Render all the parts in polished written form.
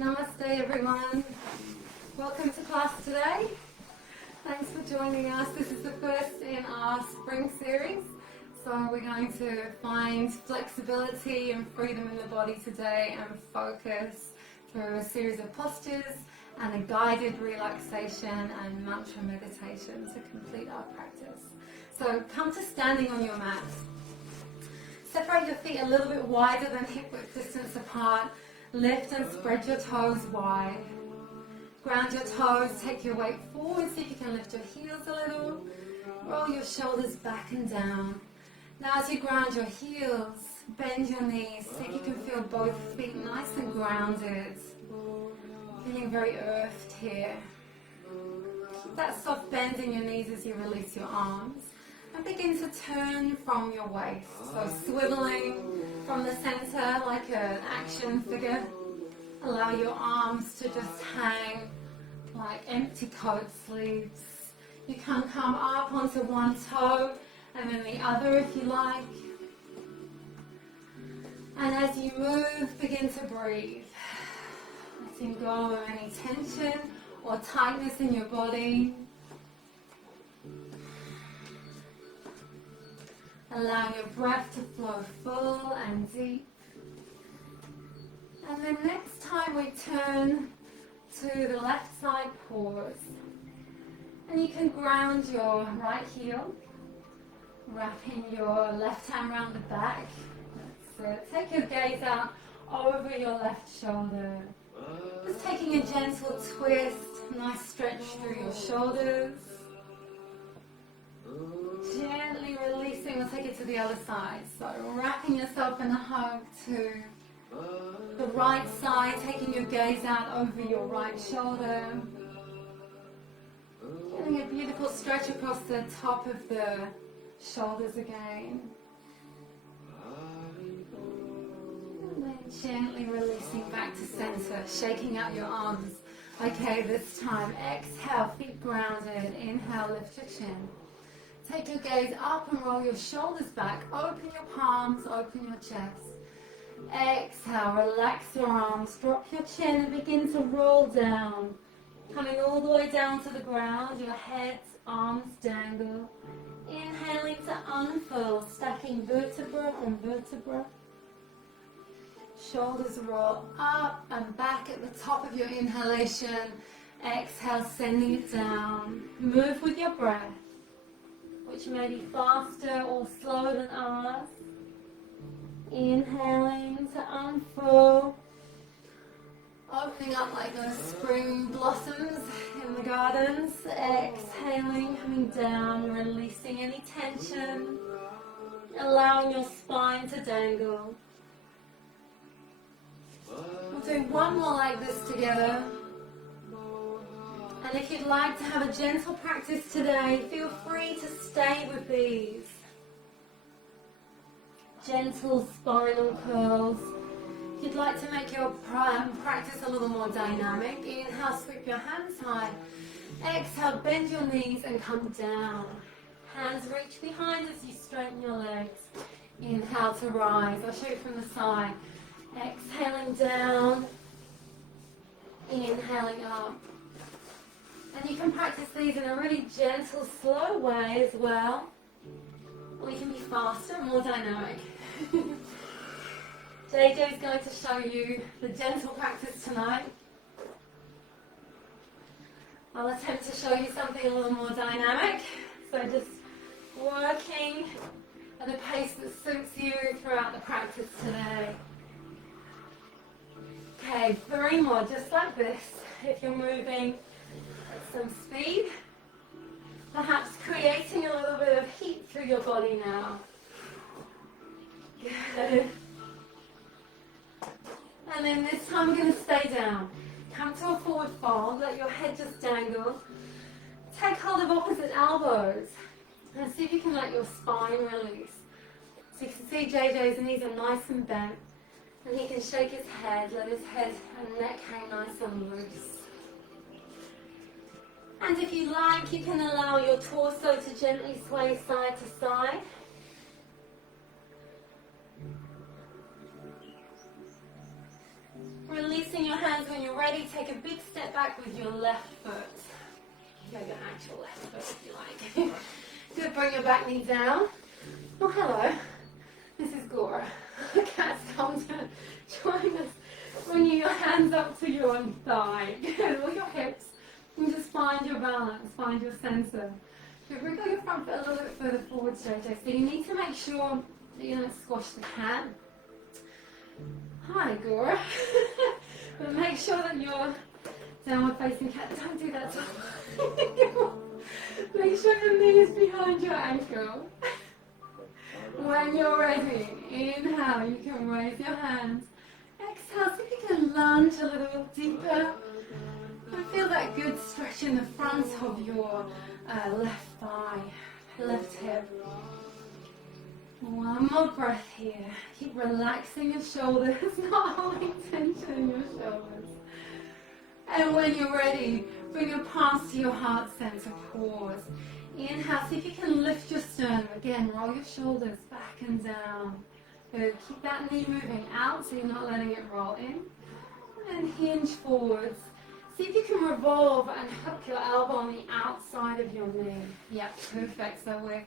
Namaste everyone. Welcome to class today. Thanks for joining us. This is the first in our spring series. So we're going to find flexibility and freedom in the body today and focus through a series of postures and a guided relaxation and mantra meditation to complete our practice. So come to standing on your mat. Separate your feet a little bit wider than hip width distance apart. Lift and spread your toes wide. Ground your toes, take your weight forward, see if you can lift your heels a little. Roll your shoulders back and down. Now as you ground your heels, bend your knees, see if you can feel both feet nice and grounded. Feeling very earthed here. Keep that soft bend in your knees as you release your arms. And begin to turn from your waist. So swiveling from the center like an action figure. Allow your arms to just hang like empty coat sleeves. You can come up onto one toe and then the other if you like. And as you move, begin to breathe. Letting go of any tension or tightness in your body. Allowing your breath to flow full and deep. And then next time we turn to the left side, pause. And you can ground your right heel, wrapping your left hand around the back. That's it. Take your gaze out over your left shoulder. Just taking a gentle twist, nice stretch through your shoulders. Gently releasing, we'll take it to the other side. So wrapping yourself in a hug to the right side, taking your gaze out over your right shoulder. Getting a beautiful stretch across the top of the shoulders again. And then gently releasing back to center, shaking out your arms. Okay, this time, exhale, feet grounded. Inhale, lift your chin. Take your gaze up and roll your shoulders back. Open your palms, open your chest. Exhale, relax your arms, drop your chin and begin to roll down. Coming all the way down to the ground, your head, arms dangle. Inhaling to unfold, stacking vertebra on vertebra. Shoulders roll up and back at the top of your inhalation. Exhale, sending it down. Move with your breath, which may be faster or slower than ours. Inhaling to unfold. Opening up like those spring blossoms in the gardens. Exhaling, coming down, releasing any tension. Allowing your spine to dangle. We'll do one more like this together. And if you'd like to have a gentle practice today, feel free to stay with these. Gentle spinal curls. If you'd like to make your practice a little more dynamic, inhale, sweep your hands high. Exhale, bend your knees and come down. Hands reach behind as you straighten your legs. Inhale to rise. I'll show you from the side. Exhaling down. Inhaling up. And you can practice these in a really gentle, slow way as well. Or you can be faster and more dynamic. JJ is going to show you the gentle practice tonight. I'll attempt to show you something a little more dynamic. So just working at a pace that suits you throughout the practice today. Okay, 3 more, just like this. If you're moving some speed, perhaps creating a little bit of heat through your body now. Good. And then this time we're going to stay down. Come to a forward fold, let your head just dangle. Take hold of opposite elbows and see if you can let your spine release. So you can see JJ's knees are nice and bent and he can shake his head, let his head and neck hang nice and loose. And if you like, you can allow your torso to gently sway side to side. Releasing releasing your hands when you're ready. Take a big step back with your left foot. Go your actual left foot if you like. Good, bring your back knee down. Oh, hello. This is Gora. Cat's come to join us. Bringing your hands up to your thigh. Good, or your hips. And just find your balance, find your center. Good, wriggle your front foot a little bit further forward, JJ. So you need to make sure that you don't squash the cat. Hi, Gora. But make sure that you're downward facing cat. Don't do that. Make sure your knee is behind your ankle. When you're ready, inhale, you can raise your hands. Exhale, see if you can lunge a little deeper. And feel that good stretch in the front of your left thigh, left hip. One more breath here. Keep relaxing your shoulders, not holding tension in your shoulders. And when you're ready, bring your palms to your heart center. Pause. Inhale, see if you can lift your sternum. Again, roll your shoulders back and down. Good. Keep that knee moving out so you're not letting it roll in. And hinge forwards. See if you can revolve and hook your elbow on the outside of your knee. Yep, perfect. So we're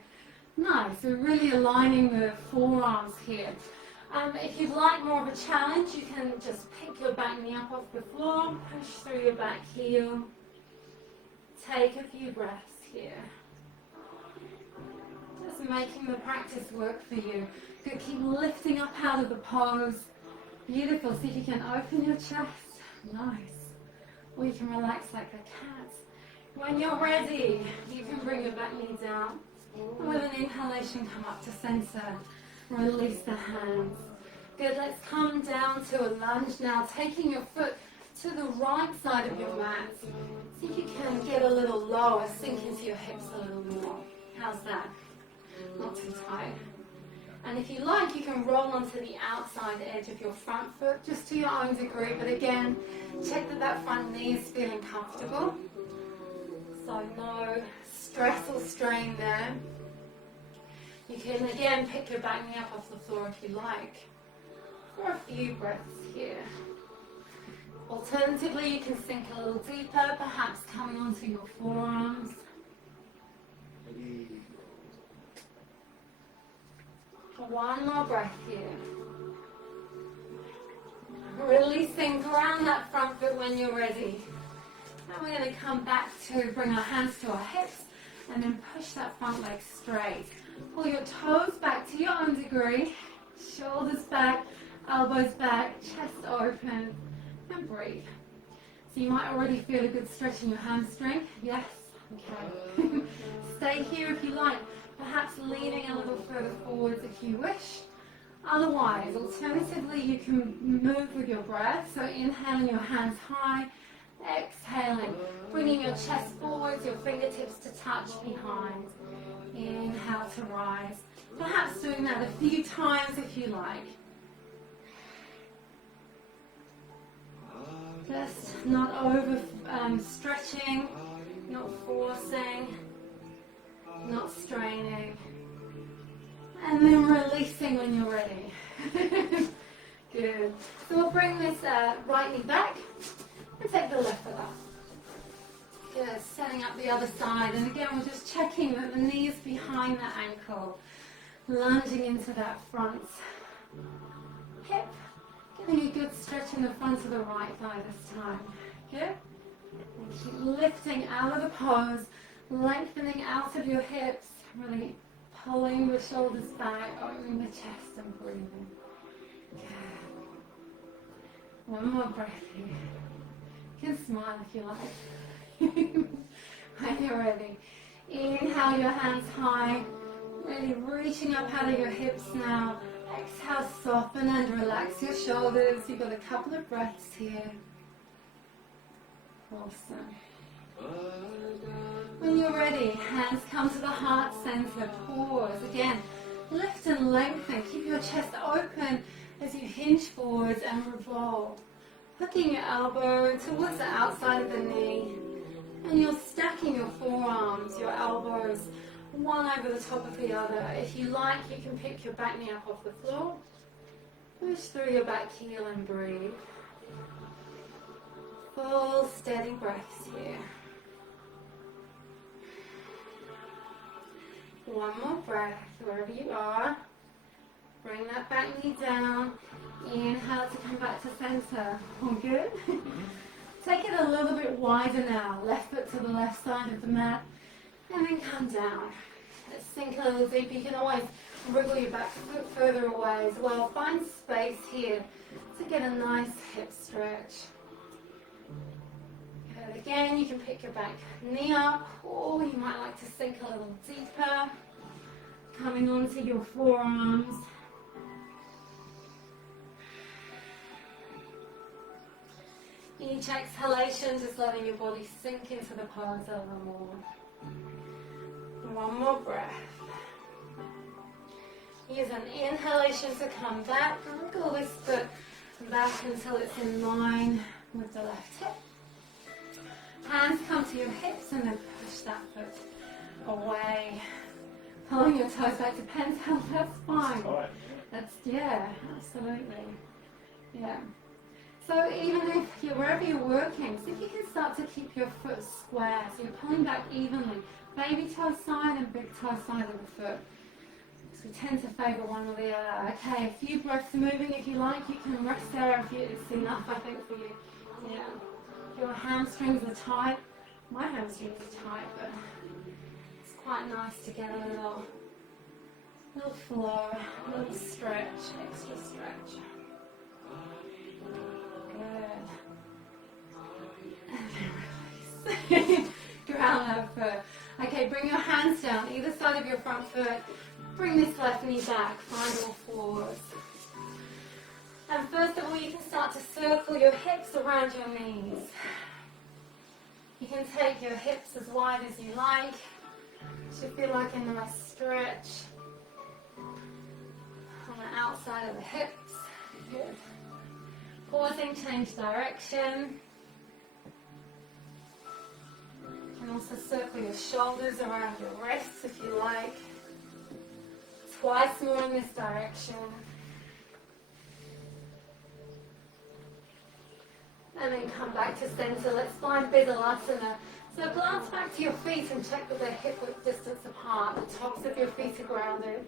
nice. We're really aligning the forearms here. If you'd like more of a challenge, you can just pick your back knee up off the floor, push through your back heel. Take a few breaths here. Just making the practice work for you. Good. Keep lifting up out of the pose. Beautiful. See if you can open your chest. Nice. Or you can relax like a cat. When you're ready, you can bring your back knee down. And with an inhalation, come up to center. Release the hands. Good, let's come down to a lunge now, taking your foot to the right side of your mat. See if you can get a little lower, sink into your hips a little more. How's that? Not too tight. And if you like, you can roll onto the outside edge of your front foot, just to your own degree. But again, check that that front knee is feeling comfortable. So no stress or strain there. You can again pick your back knee up off the floor if you like. For a few breaths here. Alternatively, you can sink a little deeper, perhaps coming onto your forearms. One more breath here. Releasing, ground that front foot when you're ready. And we're going to come back to bring our hands to our hips and then push that front leg straight. Pull your toes back to your own degree. Shoulders back, elbows back, chest open, and breathe. So you might already feel a good stretch in your hamstring. Yes? Okay. Stay here if you like. Perhaps leaning a little further forwards if you wish. Otherwise, alternatively, you can move with your breath. So inhaling your hands high, exhaling, bringing your chest forwards, your fingertips to touch behind. Inhale to rise. Perhaps doing that a few times if you like. Just not over stretching, not forcing, not straining. And then releasing when you're ready. Good. So we'll bring this right knee back and take the left foot up. Good. Setting up the other side. And again, we're just checking that the knee is behind the ankle. Lunging into that front hip. Getting a good stretch in the front of the right thigh this time. Good. And keep lifting out of the pose. Lengthening out of your hips. Really pulling the shoulders back, opening the chest and breathing. Good. One more breath here. You can smile if you like. When you're ready. Inhale your hands high. Really reaching up out of your hips now. Exhale, soften and relax your shoulders. You've got a couple of breaths here. Awesome. When you're ready, hands come to the heart center. Pause. Again, lift and lengthen. Keep your chest open as you hinge forwards and revolve. Hooking your elbow towards the outside of the knee. And you're stacking your forearms, your elbows, one over the top of the other. If you like, you can pick your back knee up off the floor. Push through your back heel and breathe. Full steady breaths here. One more breath wherever you are. Bring that back knee down. Inhale to come back to center. All good? Take it a little bit wider now. Left foot to the left side of the mat. And then come down. Let's sink a little deeper. You can always wriggle your back foot further away as well. Find space here to get a nice hip stretch. Good. Again, you can pick your back knee up, or you might like to sink a little deeper. Coming onto your forearms. Each exhalation, just letting your body sink into the pose a little more. One more breath. Use an inhalation to come back. Wriggle this foot back until it's in line with the left hip. Hands come to your hips and then push that foot away. Pulling your toes back, depends how that's fine. That's, yeah, absolutely. Yeah. So even if you're, wherever you're working, see if you can start to keep your foot square. So you're pulling back evenly. Baby toe side and big toe side of the foot. So we tend to favour one or the other. Okay, a few breaths moving if you like. You can rest there if it's enough, I think, for you. Yeah. If your hamstrings are tight, my hamstrings are tight, but it's quite nice to get a little flow, a little stretch, extra stretch. Good. And release. Ground that foot. Okay, bring your hands down, either side of your front foot. Bring this left knee back, find all fours. And first of all, you can start to circle your hips around your knees. You can take your hips as wide as you like. Should feel like a nice stretch on the outside of the hips. Good. Pausing, change direction. You can also circle your shoulders around your wrists if you like. Twice more in this direction. And then come back to center. Let's find Bidhalasana. So glance back to your feet and check that they're hip width distance apart. The tops of your feet are grounded.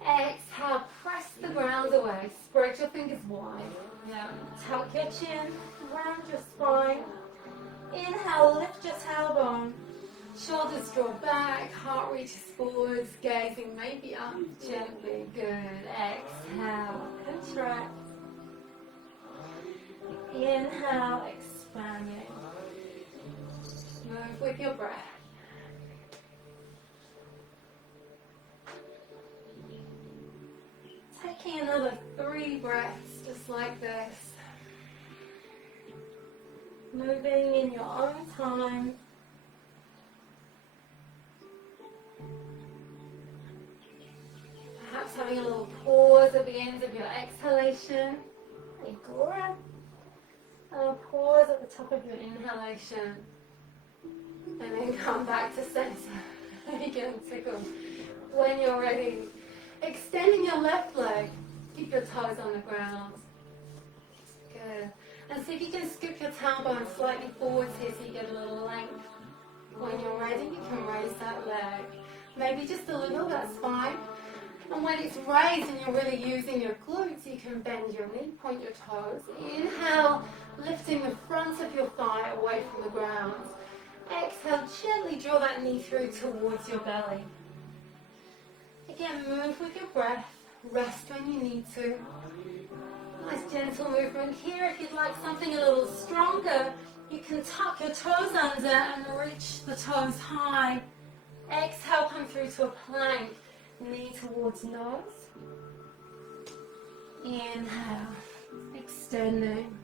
Exhale, press the ground away. Spread your fingers wide. Yeah. Tuck your chin, round your spine. Inhale, lift your tailbone. Shoulders draw back, heart reaches forwards, gazing maybe up gently. Good. Exhale, contract. Inhale, expanding. Move with your breath. Taking another 3 breaths, just like this. Moving in your own time. Perhaps having a little pause at the end of your exhalation. A breath. And a pause at the top of your inhalation. And then come back to center. You're getting tickled. When you're ready, extending your left leg. Keep your toes on the ground. Good. And see if you can scoop your tailbone slightly forwards here so you get a little length. When you're ready, you can raise that leg. Maybe just a little, that's fine. And when it's raised and you're really using your glutes, you can bend your knee, point your toes. Inhale, lifting the front of your thigh away from the ground. Exhale, gently draw that knee through towards your belly. Again, move with your breath. Rest when you need to. Nice gentle movement here. If you'd like something a little stronger, you can tuck your toes under and reach the toes high. Exhale, come through to a plank. Knee towards nose. Inhale, extending.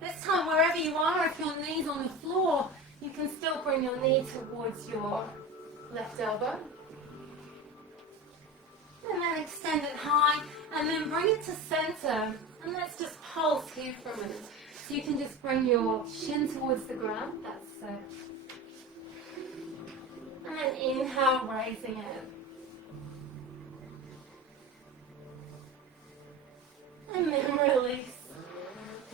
This time, wherever you are, if your knee's on the floor, you can still bring your knee towards your left elbow. And then extend it high, and then bring it to center. And let's just pulse here for a minute. So you can just bring your shin towards the ground. That's it. And then inhale, raising it. And then release.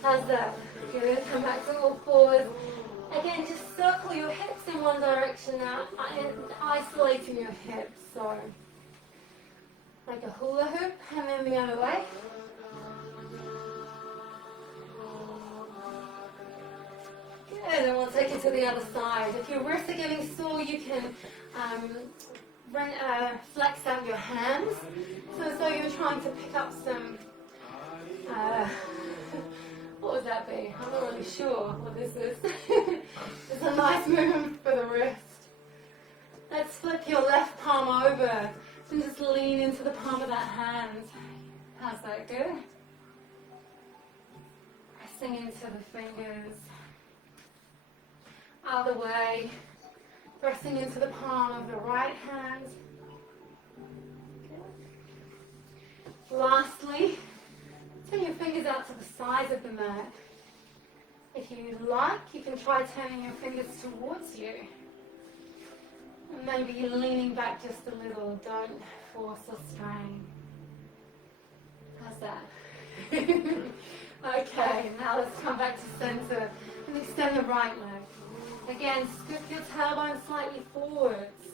How's that? Good. Come back to all fours. Again, just circle your hips in one direction now, isolating your hips. So, like a hula hoop, and then the other way. Good, and we'll take it to the other side. If your wrists are getting sore, you can flex out your hands. So you're trying to pick up some, what would that be? I'm not really sure what this is. It's a nice movement for the wrist. Let's flip your left palm over and just lean into the palm of that hand. How's that? Good? Pressing into the fingers. Other way. Pressing into the palm of the right hand. Good. Lastly, turn your fingers out to the sides of the mat. If you like, you can try turning your fingers towards you. And maybe you're leaning back just a little. Don't force or strain. How's that? Okay, now let's come back to center and extend the right leg. Again, scoop your tailbone slightly forwards.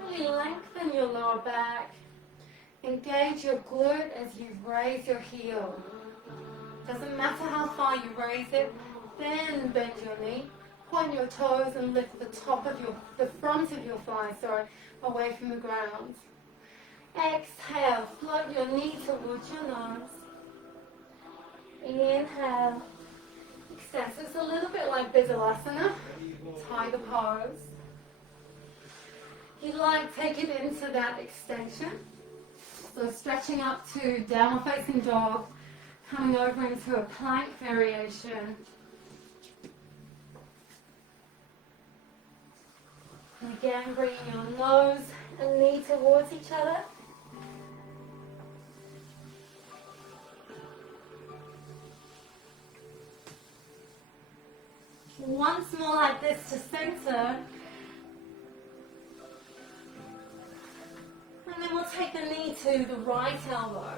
Really lengthen your lower back. Engage your glute as you raise your heel. Doesn't matter how far you raise it, then bend your knee. Point your toes and lift the front of your thigh, away from the ground. Exhale, float your knee towards your nose. Inhale. Extend. So it's a little bit like Bidasana, tiger pose. If you like, take it into that extension. So stretching up to downward facing dog, coming over into a plank variation. And again, bringing your nose and knee towards each other. Once more like this to center. And then we'll take the knee to the right elbow.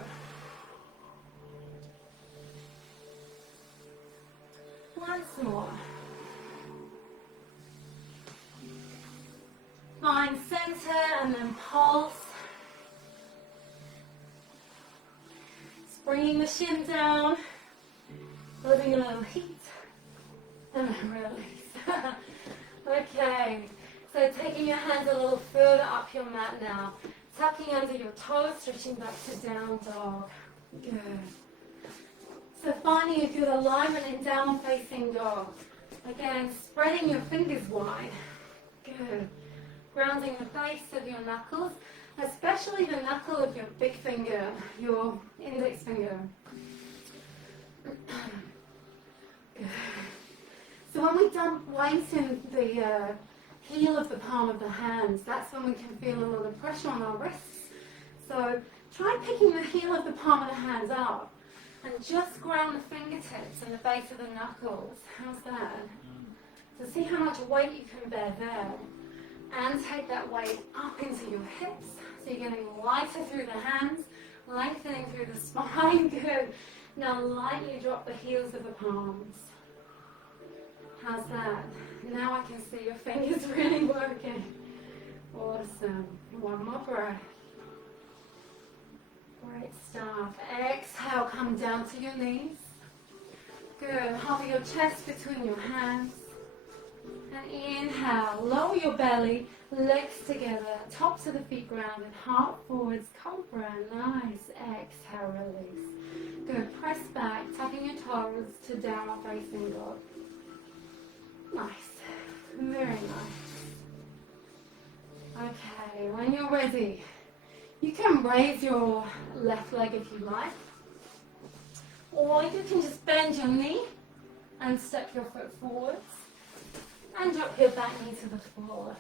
Once more. Find center and then pulse. Just bringing the shin down, letting a little heat, and then release. Okay, so taking your hands a little further up your mat now. Tucking under your toes, stretching back to down dog. Good. So finding a good alignment in down facing dog. Again, spreading your fingers wide. Good. Grounding the base of your knuckles, especially the knuckle of your big finger, your index finger. Good. So when we dump weight in the heel of the palm of the hands, that's when we can feel a lot of pressure on our wrists. So try picking the heel of the palm of the hands up and just ground the fingertips and the base of the knuckles. How's that? So see how much weight you can bear there. And take that weight up into your hips. So you're getting lighter through the hands, lengthening through the spine. Good. Now lightly drop the heels of the palms. How's that? Now I can see your fingers really working. Awesome. One more breath. Great stuff. Exhale, come down to your knees. Good. Hover your chest between your hands. And inhale, lower your belly, legs together, tops of the feet grounded, heart forwards, cobra. Nice. Exhale, release. Good. Press back, tucking your toes to downward facing dog. Nice. Very nice. Okay, when you're ready, you can raise your left leg if you like. Or you can just bend your knee and step your foot forwards. And drop your back knee to the floor.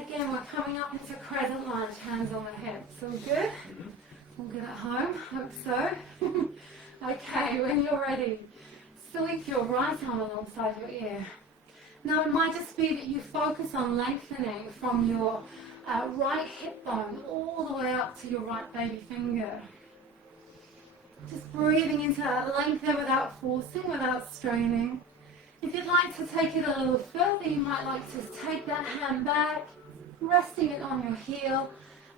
Again, we're coming up into crescent lunge, hands on the hips. All good? All good at home? Hope so. Okay, when you're ready, sweep your right arm alongside your ear. Now, it might just be that you focus on lengthening from your right hip bone all the way up to your right baby finger. Just breathing into that length there without forcing, without straining. If you'd like to take it a little further, you might like to take that hand back, resting it on your heel,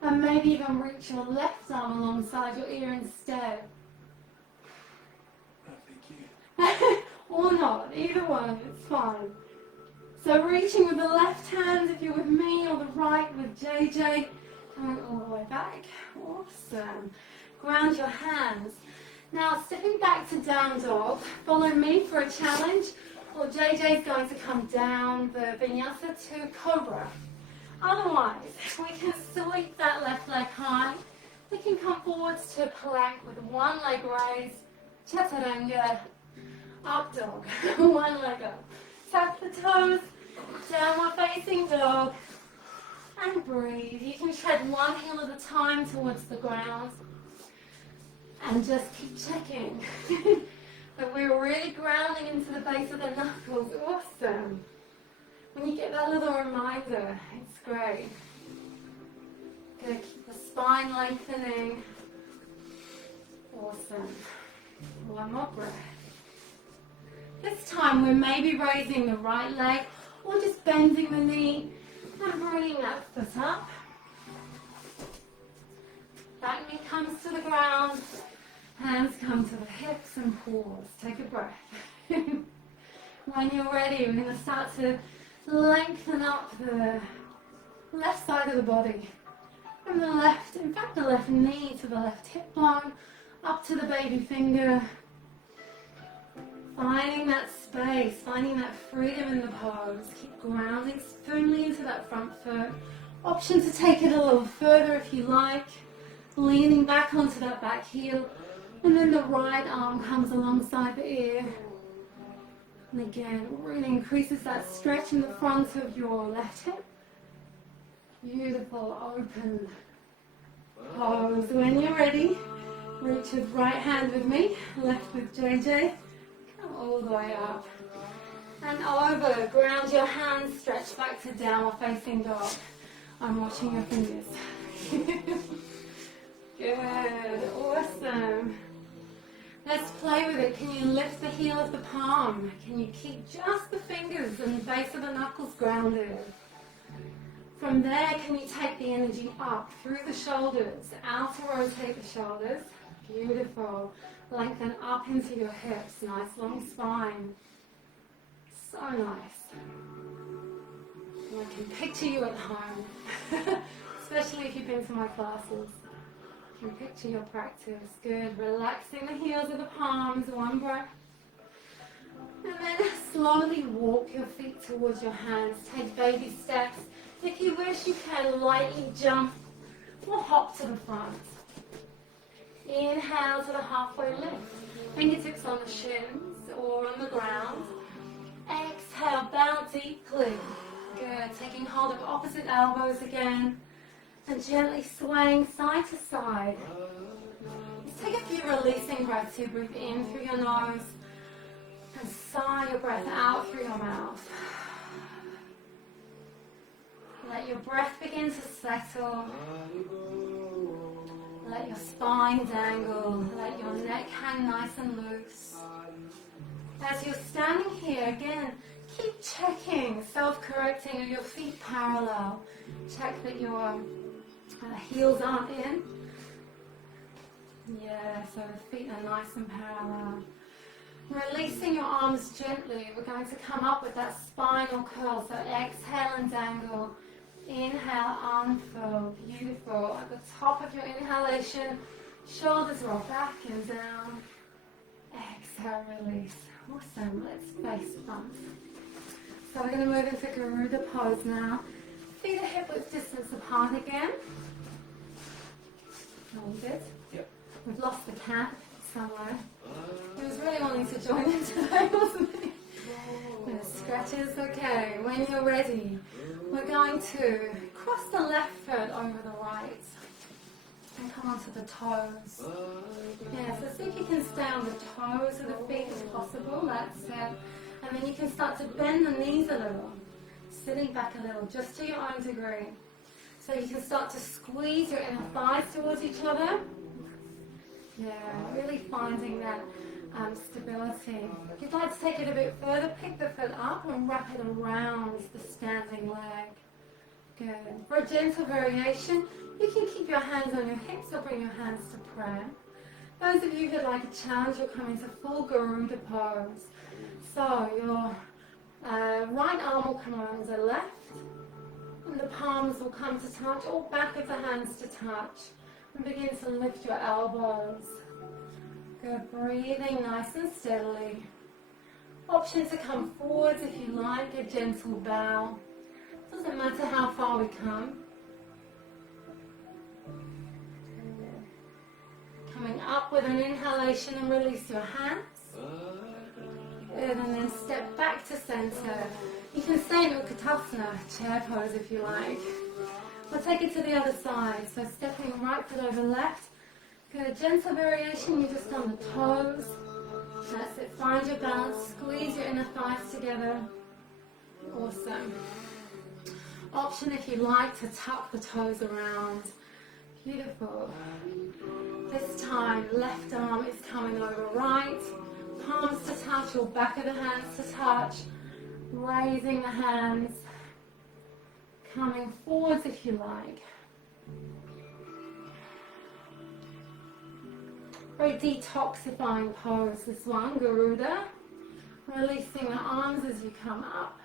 and maybe even reach your left arm alongside your ear instead. Or not, either one, it's fine. So reaching with the left hand if you're with me, or the right with JJ, coming all the way back. Awesome. Ground your hands. Now stepping back to down dog, follow me for a challenge, or JJ is going to come down the vinyasa to cobra. Otherwise, we can sweep that left leg high. We can come forwards to plank with one leg raised, chaturanga, up dog, one leg up. Tap the toes, downward facing dog, and breathe. You can tread one heel at a time towards the ground, and just keep checking that we're really grounding into the base of the knuckles. Awesome. When you get that little reminder, it's great. Gonna keep the spine lengthening. Awesome. One more breath. This time we're maybe raising the right leg or just bending the knee and bringing that foot up. Back knee comes to the ground, hands come to the hips and pause. Take a breath. When you're ready, we're going to start to lengthen up the left side of the body. From the left, in fact the left knee to the left hip bone, up to the baby finger. Finding that space, finding that freedom in the pose. Keep grounding firmly into that front foot. Option to take it a little further if you like. Leaning back onto that back heel. And then the right arm comes alongside the ear. And again, really increases that stretch in the front of your left hip. Beautiful, open pose. When you're ready, reach with right hand with me, left with JJ. Come all the way up. And over, ground your hands, stretch back to downward facing dog. I'm watching your fingers. Good, awesome. Let's play with it. Can you lift the heel of the palm? Can you keep just the fingers and the base of the knuckles grounded? From there, can you take the energy up through the shoulders, out to rotate the shoulders? Beautiful. Lengthen up into your hips. Nice long spine. So nice. And I can picture you at home, especially if you've been to my classes. You can picture your practice. Good. Relaxing the heels of the palms. One breath. And then slowly walk your feet towards your hands. Take baby steps. If you wish, you can lightly jump or hop to the front. Inhale to the halfway lift. Fingertips on the shins or on the ground. Exhale, bow deeply. Good. Taking hold of opposite elbows again. And gently swaying side to side. Just take a few releasing breaths here. Breathe in through your nose. And sigh your breath out through your mouth. Let your breath begin to settle. Let your spine dangle. Let your neck hang nice and loose. As you're standing here, again, keep checking, self-correcting. Are your feet parallel? Check that your heels aren't in. Yeah, so the feet are nice and parallel. Releasing your arms gently. We're going to come up with that spinal curl. So exhale and dangle. Inhale, unfold. Beautiful. At the top of your inhalation, shoulders roll back and down. Exhale, release. Awesome. Let's face front. So we're going to move into Garuda pose now. Feet are hip width distance apart again. All good? Yep. We've lost the cat somewhere. He was really wanting to join in today, wasn't he? Scratches, okay. When you're ready, we're going to cross the left foot over the right and come onto the toes. Yeah, so see if you can stay on the toes of the feet if possible. That's it. And then you can start to bend the knees a little, sitting back a little, just to your own degree. So you can start to squeeze your inner thighs towards each other. Yeah, really finding that stability. If you'd like to take it a bit further, pick the foot up and wrap it around the standing leg. Good. For a gentle variation, you can keep your hands on your hips or bring your hands to prayer. Those of you who'd like a challenge will come into full Garuda pose. So your right arm will come around the left, and the palms will come to touch, or back of the hands to touch. And begin to lift your elbows. Good, breathing nice and steadily. Option to come forwards if you like, a gentle bow. Doesn't matter how far we come. Coming up with an inhalation and release your hands. Good, and then step back to center. You can stay in Utkatasana, chair pose if you like. We'll take it to the other side. So stepping right foot over left. Good, gentle variation, you're just on the toes. That's it, find your balance, squeeze your inner thighs together. Awesome. Option if you like to tuck the toes around. Beautiful. This time, left arm is coming over right. Palms to touch or back of the hands to touch. Raising the hands. Coming forwards if you like. Very detoxifying pose, this one, Garuda. Releasing the arms as you come up.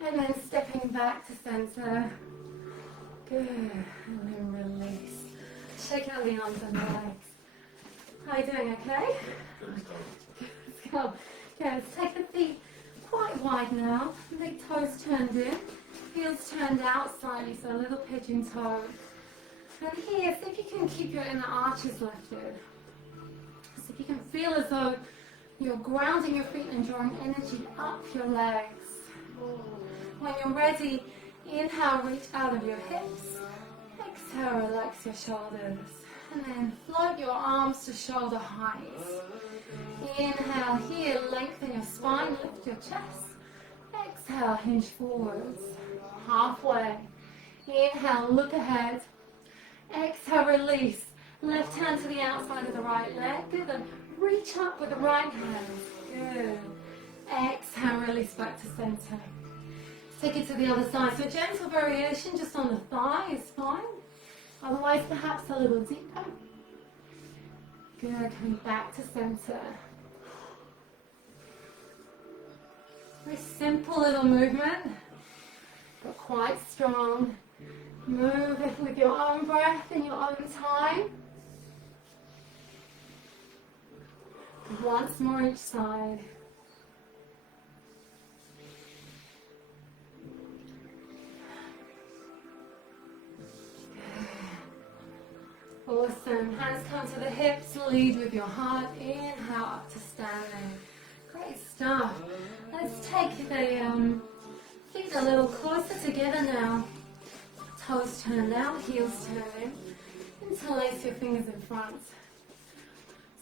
And then stepping back to center. Good. And then release. Shake out the arms and the legs. How are you doing, okay? Let's go. Okay, let's take the feet quite wide now. Big toes turned in. Heels turned out slightly, so a little pigeon toe. And here, see if you can keep your inner arches lifted. So if you can feel as though you're grounding your feet and drawing energy up your legs. When you're ready, inhale, reach out of your hips. Exhale, relax your shoulders. And then float your arms to shoulder height. Inhale here, lengthen your spine, lift your chest. Exhale, hinge forwards. Halfway. Inhale, look ahead. Exhale, release. Left hand to the outside of the right leg. Good. Then reach up with the right hand. Good. Exhale, release back to center. Take it to the other side. So gentle variation just on the thigh is fine. Otherwise, perhaps a little deeper. Good. Coming back to center. Very simple little movement, but quite strong. Move it with your own breath in your own time. Once more each side. Awesome. Hands come to the hips, lead with your heart. Inhale up to standing. Great stuff. Let's take the feet a little closer together now. Toes turned out, heels turned in. Interlace your fingers in front.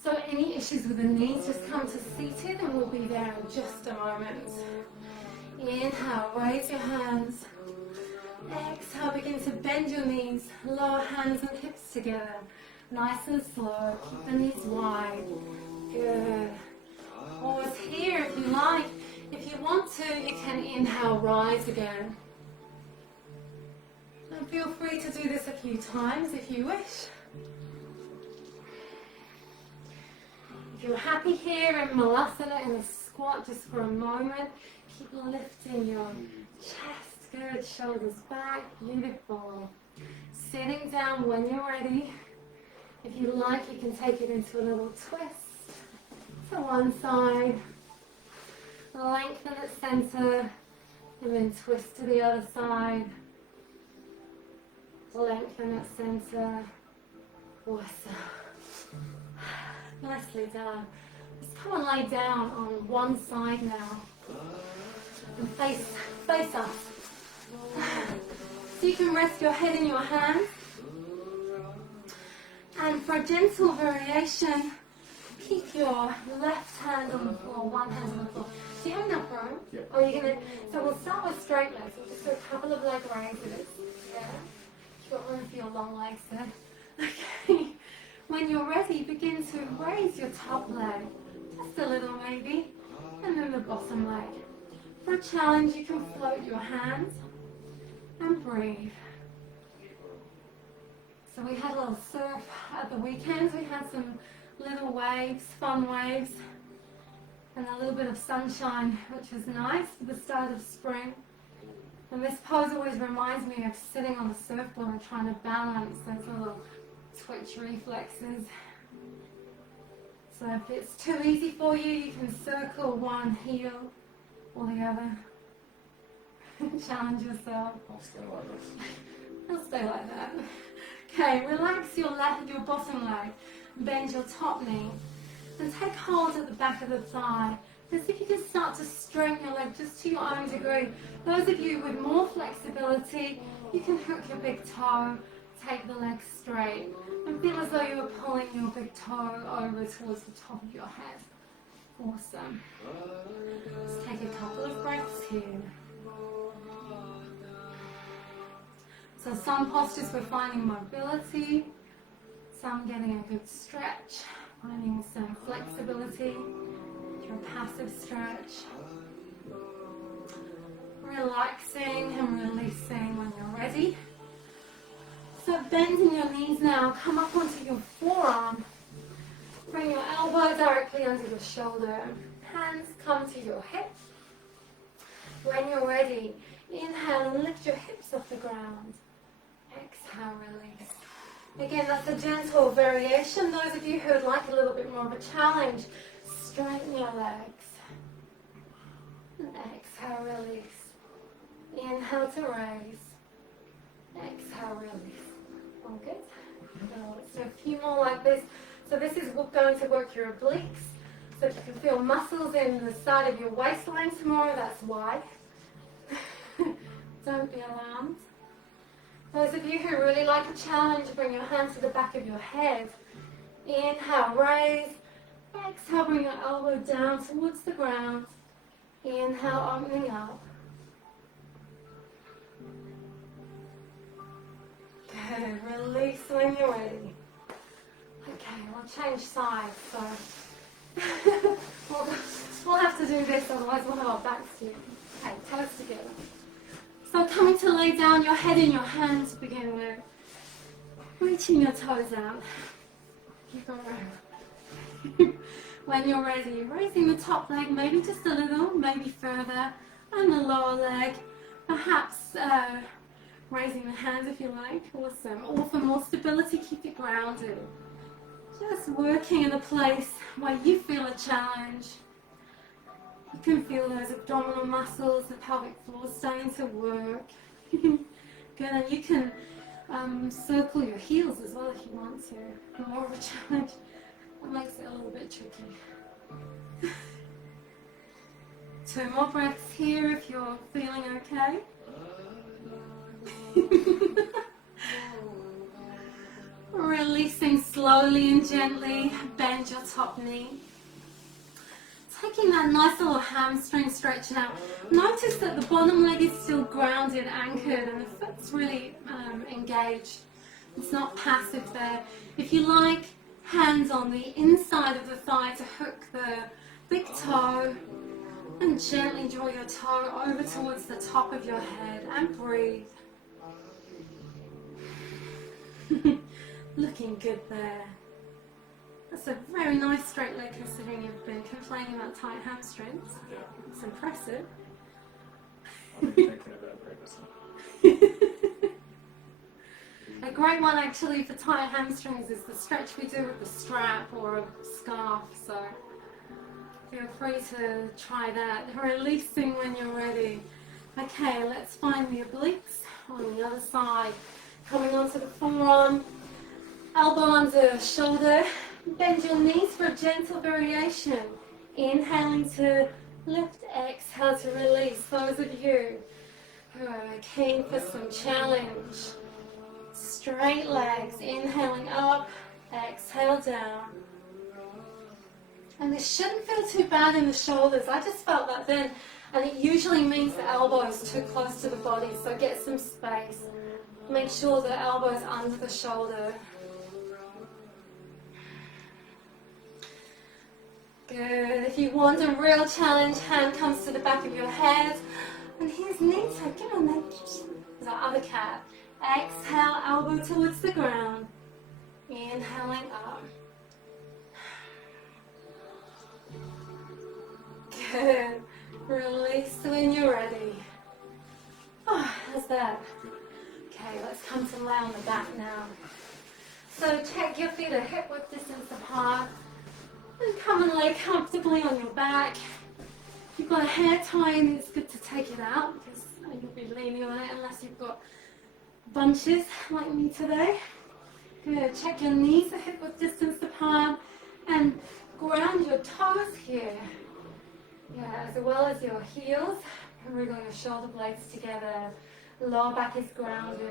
So any issues with the knees, just come to seated and we'll be there in just a moment. Inhale, raise your hands. Exhale, begin to bend your knees, lower hands and hips together. Nice and slow, keep the knees wide. Good. Pause here if you like. If you want to, you can inhale, rise again. And feel free to do this a few times if you wish. If you're happy here in Malasana, in the squat, just for a moment, keep lifting your chest. Good, shoulders back, beautiful. Sitting down when you're ready. If you like, you can take it into a little twist to one side. Lengthen at center, and then twist to the other side. Lengthen at center. Awesome. Nicely done. Just come and lay down on one side now. And face up. So you can rest your head in your hands. And for a gentle variation, keep your left hand on the floor, one hand on the floor. Do you have enough room? Yeah. Or are you gonna? So we'll start with straight legs. We'll just do a couple of leg raises. Yeah. You've got room for your long legs there. Okay. When you're ready, begin to raise your top leg, just a little maybe, and then the bottom leg. For a challenge, you can float your hands and breathe. So we had a little surf at the weekend. We had some little waves, fun waves, and a little bit of sunshine, which was nice for the start of spring. And this pose always reminds me of sitting on the surfboard and trying to balance those little twitch reflexes. So if it's too easy for you, you can circle one heel or the other. Challenge yourself. I'll stay like this. I'll stay like that. Okay, relax your bottom leg, bend your top knee, and take hold at the back of the thigh. As if you can start to straighten your leg just to your own degree. Those of you with more flexibility, you can hook your big toe, take the leg straight, and feel as though you were pulling your big toe over towards the top of your head. Awesome. Let's take a couple of breaths here. So some postures we're finding mobility, some getting a good stretch, finding some flexibility through a passive stretch. Relaxing and releasing when you're ready. So bending your knees now, come up onto your forearm. Bring your elbow directly under your shoulder. Hands come to your hip. When you're ready, inhale and lift your hips off the ground. Exhale, release. Again, that's a gentle variation. Those of you who would like a little bit more of a challenge, straighten your legs. And exhale, release. Inhale to raise. Exhale, release. All good? Now let's do a few more like this. So this is going to work your obliques. So if you can feel muscles in the side of your waistline tomorrow, that's why. Don't be alarmed. Those of you who really like a challenge, bring your hands to the back of your head. Inhale, raise. Exhale, bring your elbow down towards the ground. Inhale, opening up. Good. Release when you're ready. Okay, we'll change sides. So we'll have to do this, otherwise we'll have our backs to. Okay, toes together. So coming to lay down your head in your hands to begin with. Reaching your toes out. Keep going. When you're ready, raising the top leg maybe just a little, maybe further, and the lower leg. Perhaps raising the hands if you like. Awesome. Or for more stability, keep it grounded. Just working in a place where you feel a challenge. You can feel those abdominal muscles, the pelvic floor starting to work. Good, and you can circle your heels as well if you want to. More of a challenge. That makes it a little bit tricky. 2 more breaths here if you're feeling okay. Releasing slowly and gently, bend your top knee. Taking that nice little hamstring stretch now. Notice that the bottom leg is still grounded, anchored, and the foot's really engaged. It's not passive there. If you like, hands on the inside of the thigh to hook the big toe, and gently draw your toe over towards the top of your head and breathe. Looking good there. That's a very nice straight leg considering you've been complaining about tight hamstrings. Yeah. It's impressive. I've been thinking about practicing. A great one actually for tight hamstrings is the stretch we do with the strap or a scarf, so feel free to try that. Releasing when you're ready. Okay, let's find the obliques on the other side. Coming onto the forearm, elbow under shoulder. Bend your knees for a gentle variation. Inhaling to lift, exhale to release. Those of you who are keen for some challenge. Straight legs, inhaling up, exhale down. And this shouldn't feel too bad in the shoulders. I just felt that then. And it usually means the elbow is too close to the body, so get some space. Make sure the elbow is under the shoulder. Good. If you want a real challenge, hand comes to the back of your head. And here's neat, so come on then. There's our other cat. Exhale, elbow towards the ground. Inhaling up. Good. Release when you're ready. Oh, how's that? Okay, let's come to lay on the back now. So check your feet are hip width distance apart. And come and lay comfortably on your back. If you've got a hair tie in, it's good to take it out because you'll be leaning on it unless you've got bunches like me today. Good. Check your knees are hip width distance apart and ground your toes here. Yeah, as well as your heels. Wriggle your shoulder blades together. Lower back is grounded.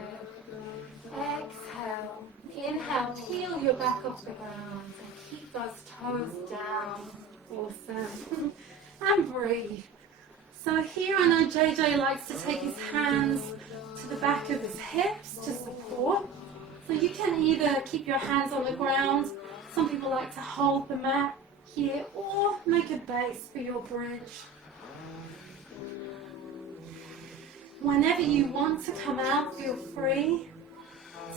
Exhale. Inhale, peel your back off the ground and keep those toes down. Awesome. And breathe. So here I know JJ likes to take his hands to the back of his hips to support. So you can either keep your hands on the ground, some people like to hold the mat here, or make a base for your bridge. Whenever you want to come out, feel free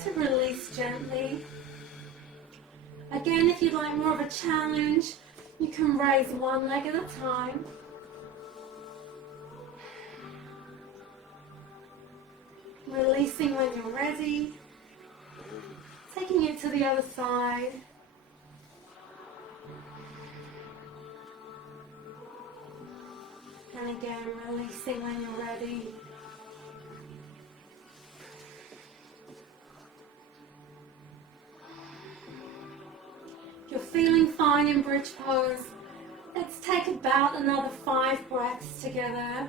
to release gently. Again, if you'd like more of a challenge, you can raise one leg at a time. Releasing when you're ready. Taking it to the other side. And again, releasing when you're ready. If you're feeling fine in bridge pose, let's take about another 5 breaths together.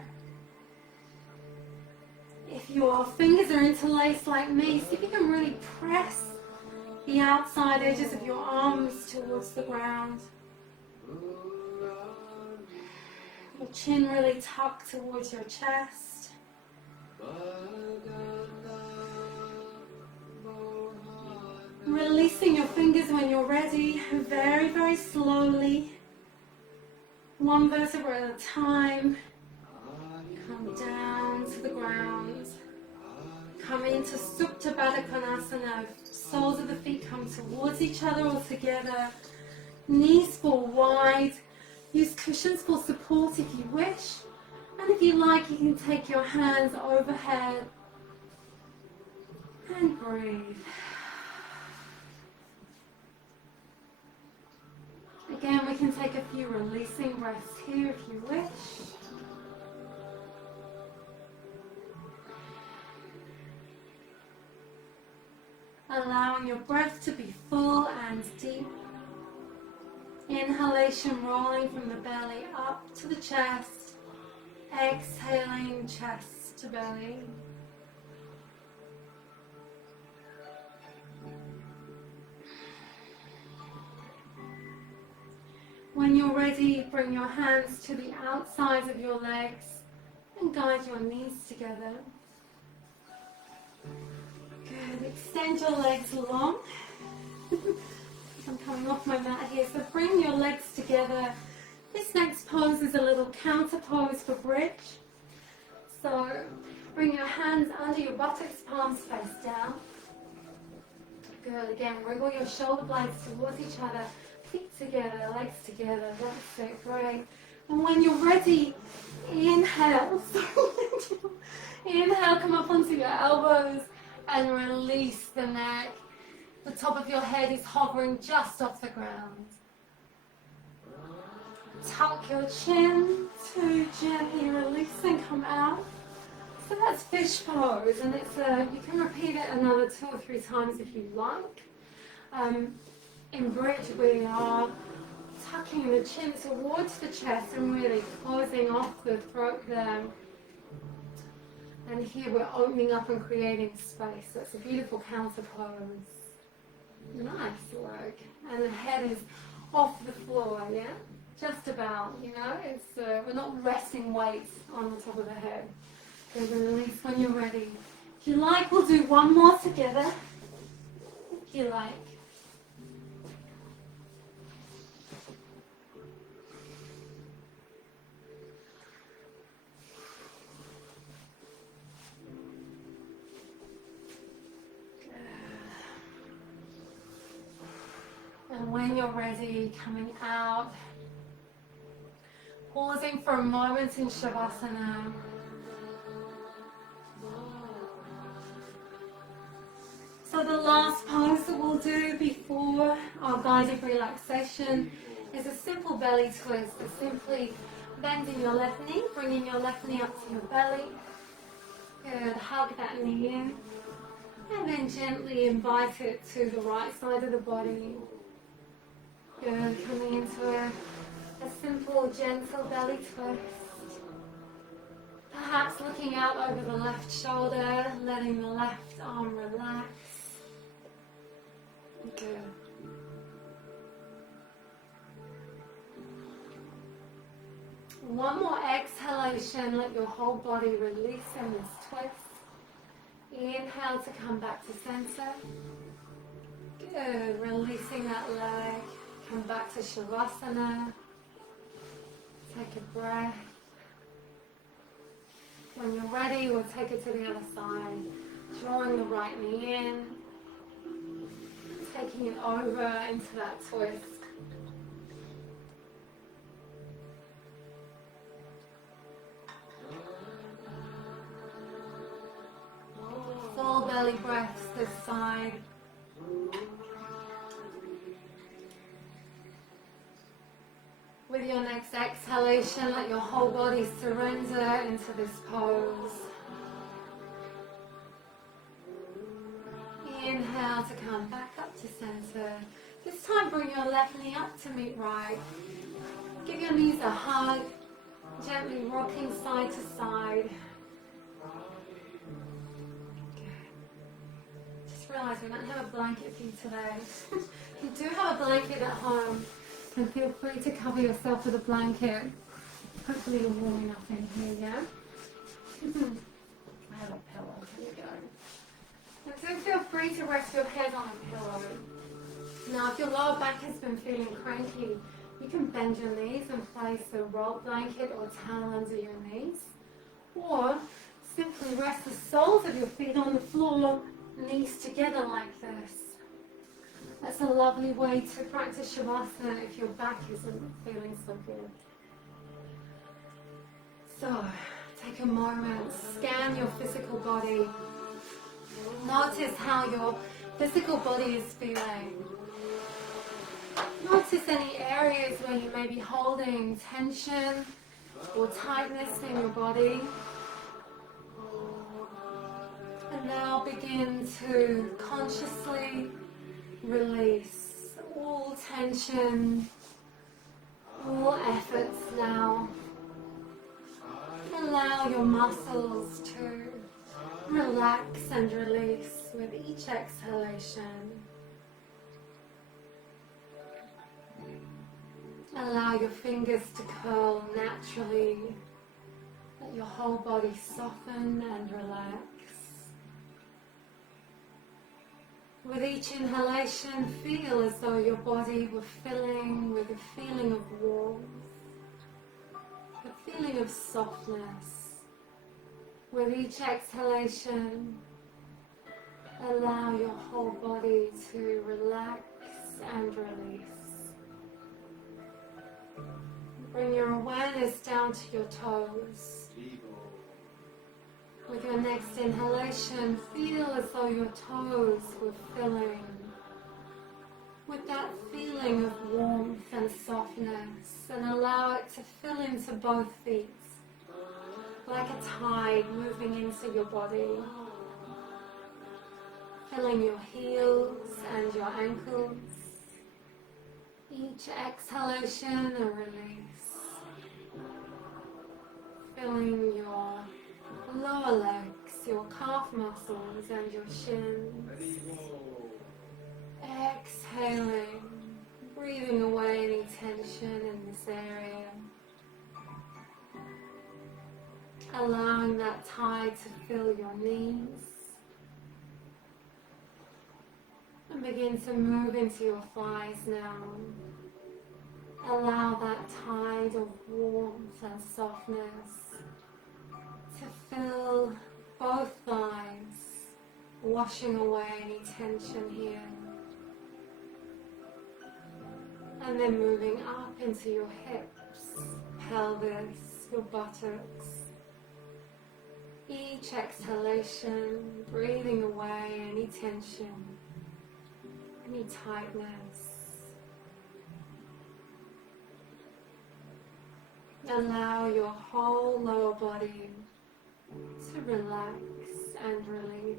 If your fingers are interlaced like me, see if you can really press the outside edges of your arms towards the ground. Your chin really tucked towards your chest. Releasing your fingers when you're ready, very, very slowly. One vertebra at a time. Come down to the ground. Come into Supta Baddha Konasana. Soles of the feet come towards each other or together. Knees fall wide. Use cushions for support if you wish. And if you like, you can take your hands overhead. And breathe. Again, we can take a few releasing breaths here if you wish. Allowing your breath to be full and deep. Inhalation rolling from the belly up to the chest. Exhaling chest to belly. When you're ready, bring your hands to the outsides of your legs and guide your knees together. Good. Extend your legs long. I'm coming off my mat here, so bring your legs together. This next pose is a little counter pose for bridge. So bring your hands under your buttocks, palms face down. Good. Again, wriggle your shoulder blades towards each other. Feet together, legs together, that's it, great. And when you're ready, inhale. Inhale, come up onto your elbows and release the neck. The top of your head is hovering just off the ground. Tuck your chin to gently release and come out. So that's fish pose, and it's you can repeat it another 2 or 3 times if you like. In bridge, we are tucking the chin towards the chest and really closing off the throat there. And here we're opening up and creating space. So it's a beautiful counter pose. Nice work. And the head is off the floor, yeah? Just about, you know? It's we're not resting weights on the top of the head. So release when you're ready. If you like, we'll do one more together. If you like. when you're ready, coming out, pausing for a moment in Shavasana. So the last pose that we'll do before our guided relaxation is a simple belly twist. It's simply bending your left knee, bringing your left knee up to your belly. Good, hug that knee in. And then gently invite it to the right side of the body. Good, coming into a simple, gentle belly twist. Perhaps looking out over the left shoulder, letting the left arm relax. Good. One more exhalation, let your whole body release in this twist. Inhale to come back to center. Good, releasing that leg. Come back to Shavasana. Take a breath. When you're ready, we'll take it to the other side. Drawing the right knee in. Taking it over into that twist. Full belly breaths this side. With your next exhalation, let your whole body surrender into this pose. Inhale to come back up to center. This time bring your left knee up to meet right. Give your knees a hug, gently rocking side to side. Just realize we don't have a blanket for you today. If you do have a blanket at home, then feel free to cover yourself with a blanket. Hopefully you're warm enough in here, yeah? I have a pillow, here we go. And so feel free to rest your head on a pillow. Now if your lower back has been feeling cranky, you can bend your knees and place a rolled blanket or towel under your knees. Or simply rest the soles of your feet on the floor, knees together like this. That's a lovely way to practice Shavasana if your back isn't feeling so good. So, take a moment, scan your physical body. Notice how your physical body is feeling. Notice any areas where you may be holding tension or tightness in your body. And now begin to consciously release all tension, all efforts now. Allow your muscles to relax and release with each exhalation. Allow your fingers to curl naturally. Let your whole body soften and relax. With each inhalation, feel as though your body were filling with a feeling of warmth, a feeling of softness. With each exhalation, allow your whole body to relax and release. Bring your awareness down to your toes. With your next inhalation, feel as though your toes were filling with that feeling of warmth and softness, and allow it to fill into both feet, like a tide moving into your body, filling your heels and your ankles. Each exhalation, a release, filling your lower legs, your calf muscles and your shins. Exhaling, breathing away any tension in this area. Allowing that tide to fill your knees. And begin to move into your thighs now. Allow that tide of warmth and softness to fill both thighs, washing away any tension here. And then moving up into your hips, pelvis, your buttocks. Each exhalation, breathing away any tension, any tightness. Allow your whole lower body to relax and release.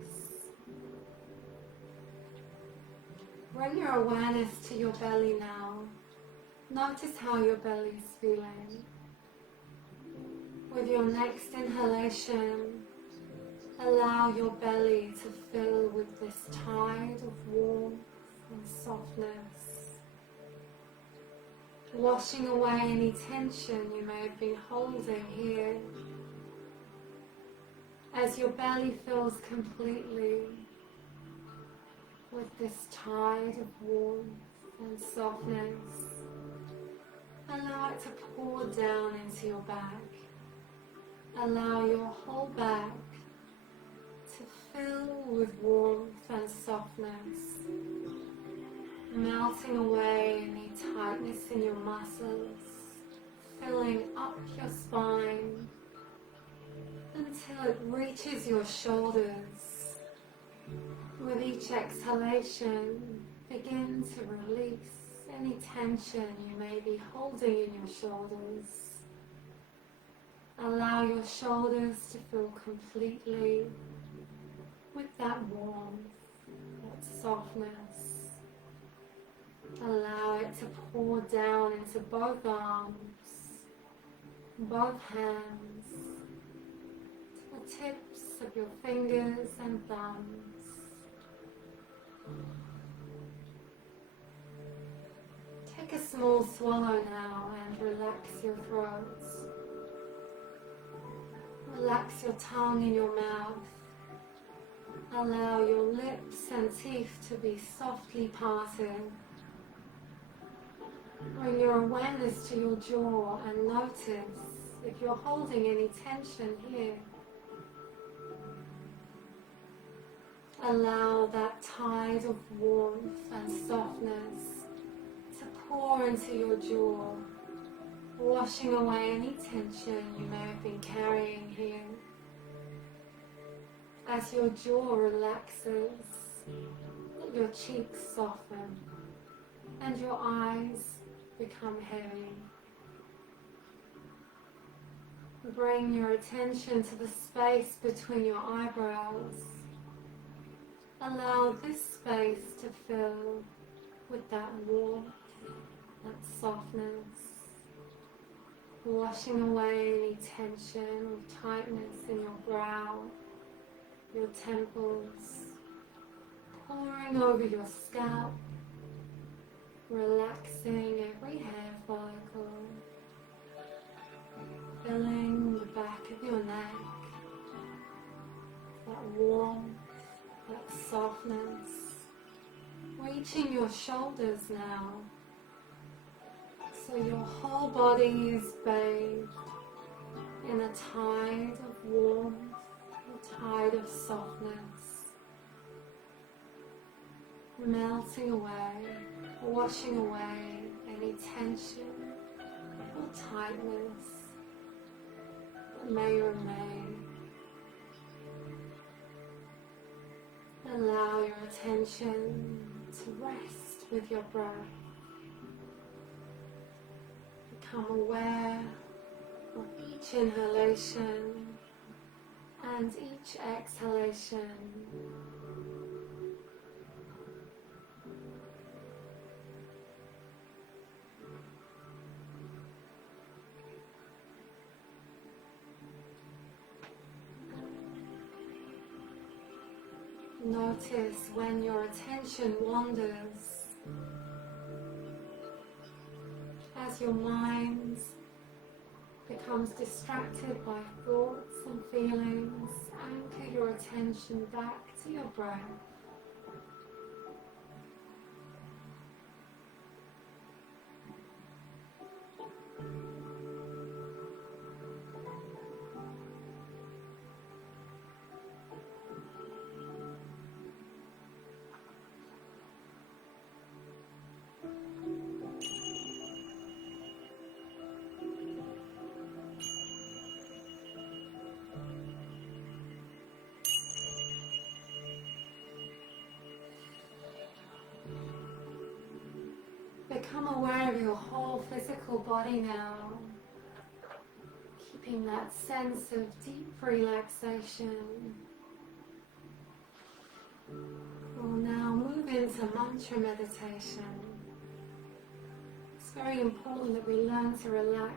Bring your awareness to your belly now. Notice how your belly is feeling. With your next inhalation, allow your belly to fill with this tide of warmth and softness, washing away any tension you may have been holding here. As your belly fills completely with this tide of warmth and softness, allow it to pour down into your back. Allow your whole back to fill with warmth and softness, melting away any tightness in your muscles, filling up your spine until it reaches your shoulders. With each exhalation, begin to release any tension you may be holding in your shoulders. Allow your shoulders to fill completely with that warmth, that softness. Allow it to pour down into both arms, both hands, to the tips of your fingers and thumbs. Take a small swallow now and relax your throat. Relax your tongue in your mouth. Allow your lips and teeth to be softly parted. Bring your awareness to your jaw and notice if you're holding any tension here. Allow that tide of warmth and softness to pour into your jaw, washing away any tension you may have been carrying here. As your jaw relaxes, let your cheeks soften and your eyes become heavy. Bring your attention to the space between your eyebrows. Allow this space to fill with that warmth, that softness, washing away any tension or tightness in your brow, your temples, pouring over your scalp, relaxing every hair follicle, filling the back of your neck, that warmth, that softness, reaching your shoulders now, so your whole body is bathed in a tide of warmth, a tide of softness, melting away, washing away any tension or tightness that may remain. Allow your attention to rest with your breath. Become aware of each inhalation and each exhalation. Notice when your attention wanders, as your mind becomes distracted by thoughts and feelings, anchor your attention back to your breath. become aware of your whole physical body now, keeping that sense of deep relaxation. We'll now move into mantra meditation. It's very important that we learn to relax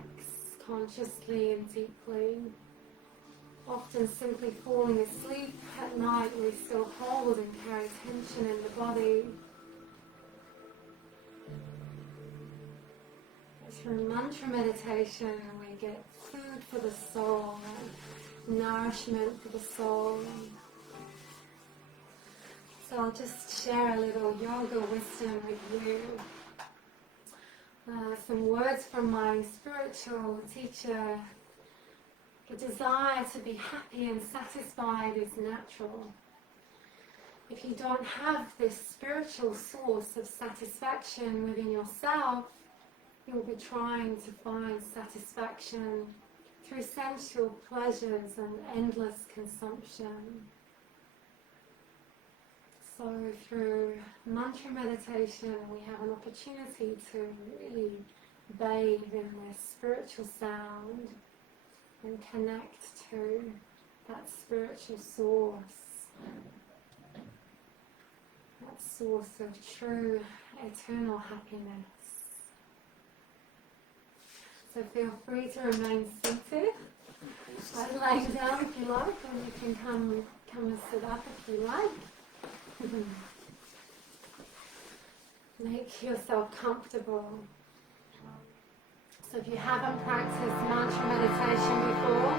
consciously and deeply. Often simply falling asleep at night, we still hold and carry tension in the body. Through mantra meditation, we get food for the soul, nourishment for the soul. So I'll just share a little yoga wisdom with you. Some words from my spiritual teacher. The desire to be happy and satisfied is natural. If you don't have this spiritual source of satisfaction within yourself, you'll be trying to find satisfaction through sensual pleasures and endless consumption. So through mantra meditation, we have an opportunity to really bathe in this spiritual sound and connect to that spiritual source, that source of true eternal happiness. So feel free to remain seated. Lay down if you like, or you can come and sit up if you like. Make yourself comfortable. So if you haven't practiced mantra meditation before,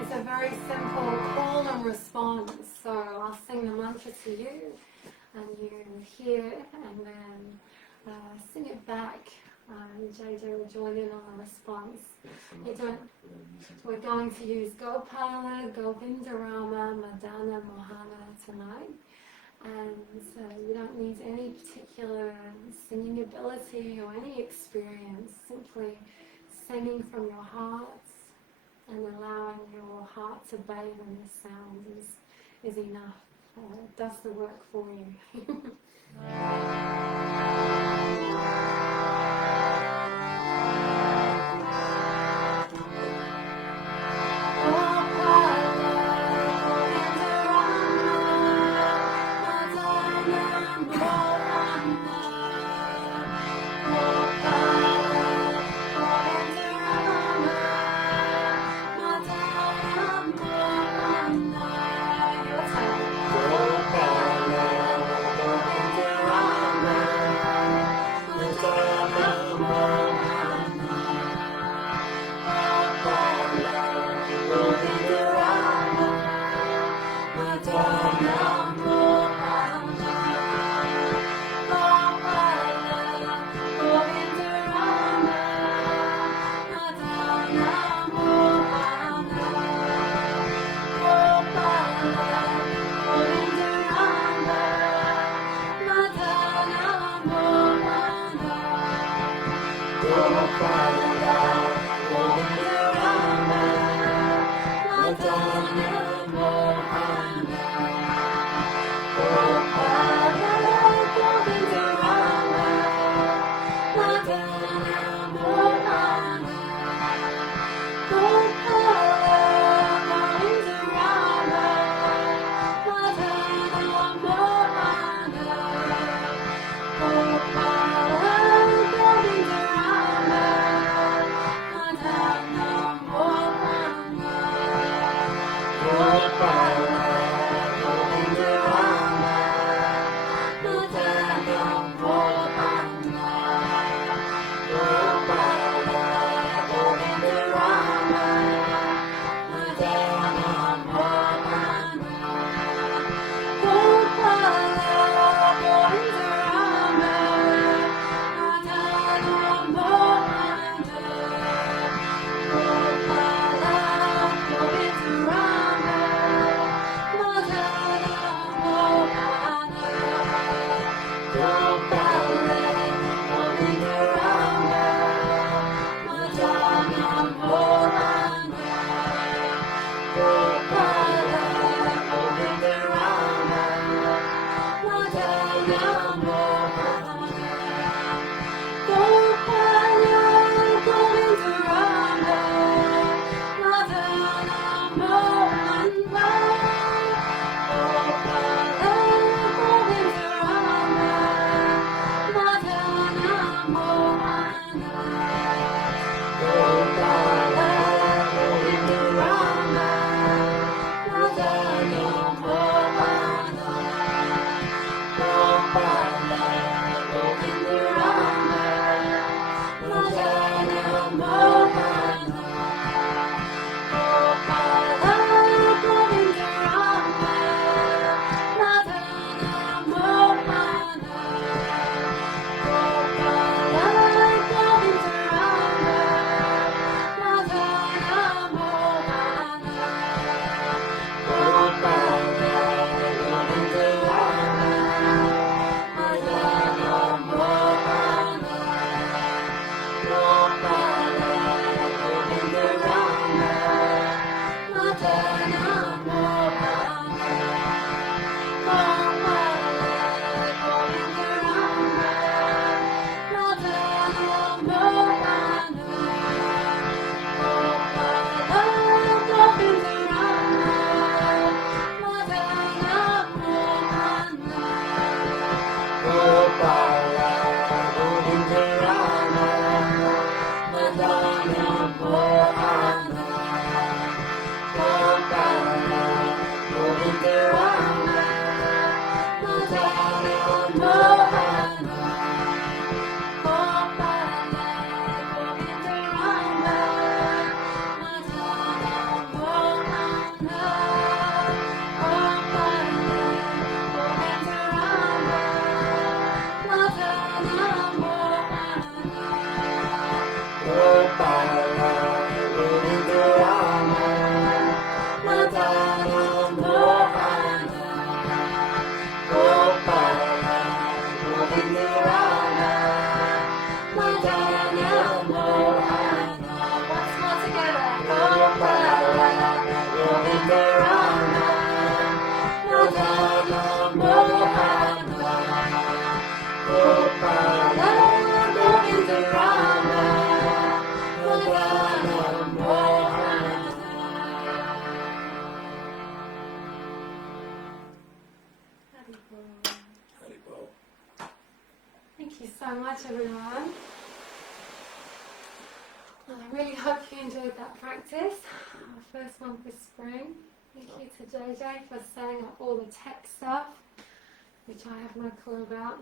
it's a very simple call and response. So I'll sing the mantra to you, and you hear it, and then sing it back. JJ will join in on the response. We're going to use Gopala, Govindarama, Madana, Mohana tonight. And you don't need any particular singing ability or any experience. Simply singing from your heart and allowing your heart to bathe in this sound is enough. It does the work for you. you so much, everyone. Well, I really hope you enjoyed that practice. Our first one for spring. Thank you to JJ for setting up all the tech stuff, which I have no clue about,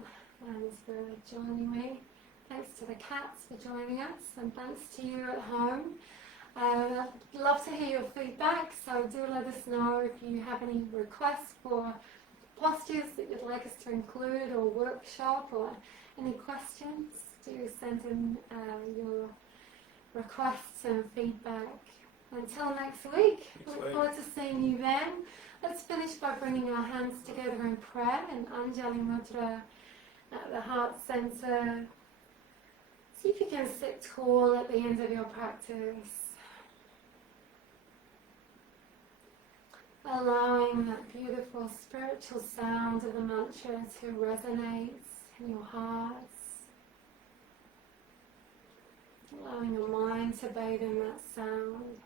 and for joining me. Thanks to the cats for joining us, and thanks to you at home. I'd love to hear your feedback, so do let us know if you have any requests for postures that you'd like us to include, or workshop, or any questions. Do send in your requests and feedback. Until next week, look forward to seeing you then. Let's finish by bringing our hands together in prayer in Anjali Mudra at the heart center. See if you can sit tall at the end of your practice. Allowing that beautiful spiritual sound of the mantra to resonate in your hearts. Allowing your mind to bathe in that sound.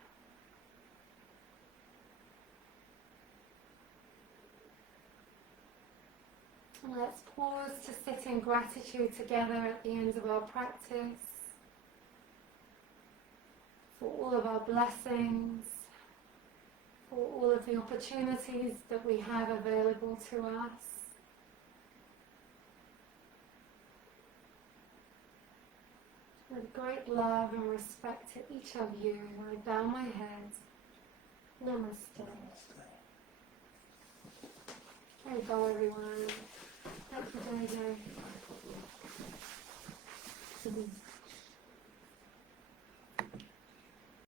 And let's pause to sit in gratitude together at the end of our practice for all of our blessings, for all of the opportunities that we have available to us. With great love and respect to each of you, I bow my head. Namaste. There you go, everyone. Thank you, JJ.